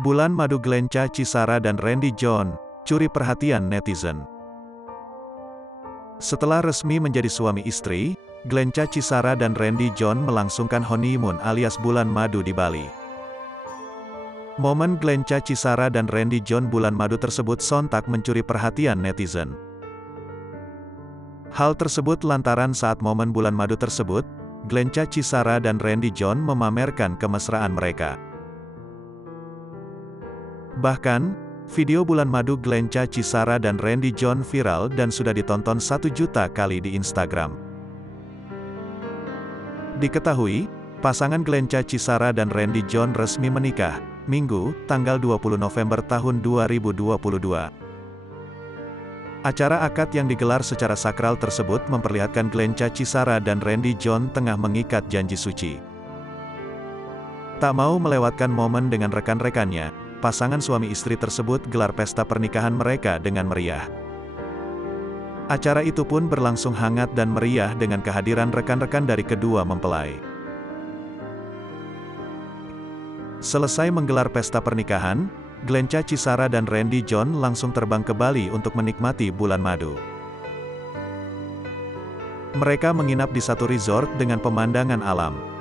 Bulan madu Glenca Cisara dan Randy John, curi perhatian netizen. Setelah resmi menjadi suami istri, Glenca Cisara dan Randy John melangsungkan honeymoon alias bulan madu di Bali. Momen Glenca Cisara dan Randy John bulan madu tersebut sontak mencuri perhatian netizen. Hal tersebut lantaran saat momen bulan madu tersebut, Glenca Cisara dan Randy John memamerkan kemesraan mereka. Bahkan, video bulan madu Glenca Cisara dan Randy John viral dan sudah ditonton 1 juta kali di Instagram. Diketahui, pasangan Glenca Cisara dan Randy John resmi menikah, Minggu, tanggal 20 November tahun 2022. Acara akad yang digelar secara sakral tersebut memperlihatkan Glenca Cisara dan Randy John tengah mengikat janji suci. Tak mau melewatkan momen dengan rekan-rekannya, pasangan suami istri tersebut gelar pesta pernikahan mereka dengan meriah. Acara itu pun berlangsung hangat dan meriah dengan kehadiran rekan-rekan dari kedua mempelai. Selesai menggelar pesta pernikahan, Glenca Cisara dan Randy John langsung terbang ke Bali untuk menikmati bulan madu. Mereka menginap di satu resort dengan pemandangan alam.